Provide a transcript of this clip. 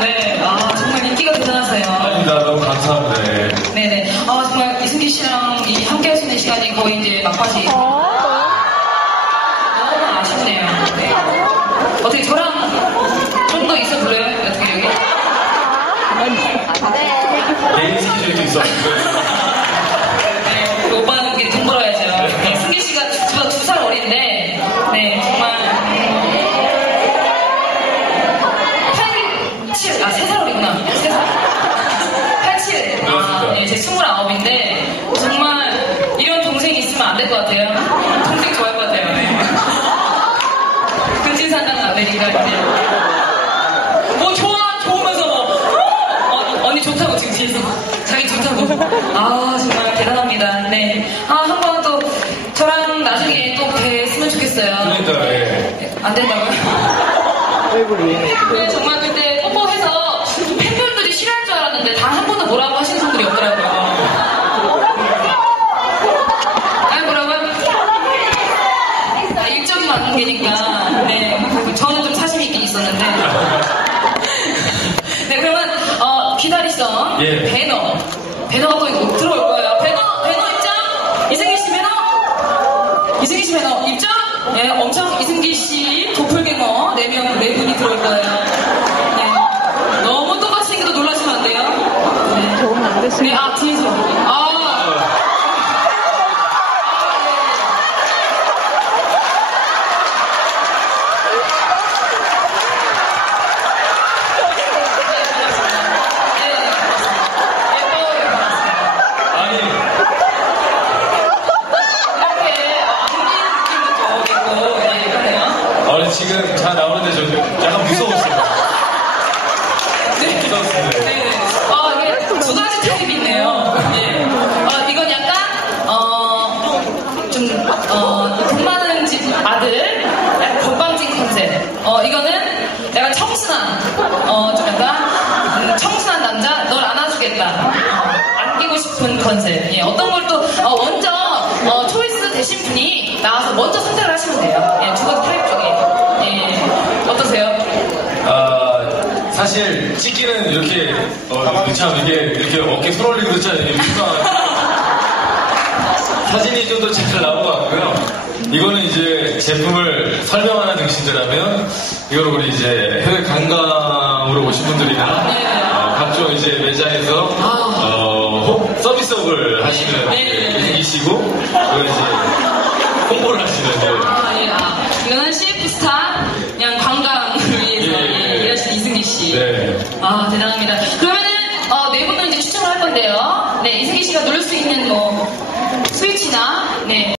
네. 아, 정말 인기가 대단하세요. 아닙니다. 너무 감사합니다. 예. 네네. 아, 정말 이승기 씨랑 이 함께 할 수 있는 시간이 거의 이제 막바지. 너무 아쉽네요. 네. 어떻게 저랑 좀 더 있어 볼래요? 어떻게 여기? 개인 스케줄도 있었는데. 네, 그 오빠는 제 29인데, 정말 이런 동생이 있으면 안 될 것 같아요. 동생 좋아할 것 같아요. 네. 근친사랑 아메리카 이제. 뭐 좋아, 좋으면서 뭐, 어, 언니 좋다고 지금 뒤에서. 자기 좋다고. 아, 정말 대단합니다. 네. 아, 한번 또, 저랑 나중에 또 뵀으면 좋겠어요. 그러니까, 예. 안 된다고요? 네, 정말 그때 뽀뽀해서 팬분들이 싫어할 줄 알았는데 단한 번도 뭐라고 하시는 분들이 없더라고요. 아니, 뭐라고요? 아, 일적인 관계니까. 네. 저는 좀 사심 있긴 있었는데. 네, 그러면, 어, 기다리성. 예. 배너. 배너가 또 들어올 거예요. 배너, 배너 입장! 이승기 씨 배너! 이승기 씨 배너 입장! 네, 엄청 이승기 씨도플갱어 4명, 4분이 들어올 거예요. 네. 너무 똑같이 생겨도 놀라시면 안 돼요. 네. 네, 아, 뒤에서. 아. 지금 잘 나오는데 저 약간 무서웠어요. 무서웠습니다. 아, 이게 두 가지 타입이 있네요. 예. 어, 이건 약간, 어, 좀, 어, 돈 많은 집 아들, 건방진 컨셉. 어, 이거는 약간 청순한, 어, 좀 약간, 음, 청순한 남자, 널 안아주겠다. 어, 안기고 싶은 컨셉. 예, 어떤 걸 또, 어, 먼저, 어, 초이스 되신 분이 나와서 먼저 선택을 하시면 돼요. 예, 두 가지 타입 중에. 예, 어떠세요? 아, 사실 찍기는 이렇게 어, 참 이게 이렇게 어깨 손 올리고 그렇잖아요. 이게 민망한 사진이 좀 더 잘 나온 것 같고요. 이거는 이제 제품을 설명하는 등신이라면 이걸 우리 이제 해외 관광으로 오신 분들이나 네. 어, 각종 이제 매장에서 어, 호- 서비스업을 하시는 네. 분이시고 그걸 이제 홍보를 하시는 아, 예, 아. 이거는 CF 스타, 그냥 관광을 위해서 예, 예. 예, 일하시는 이승기 씨. 네. 아, 대단합니다. 그러면은, 어, 네 분을 이제 추첨을 할 건데요. 네, 이승기 씨가 누를 수 있는 뭐, 스위치나, 네.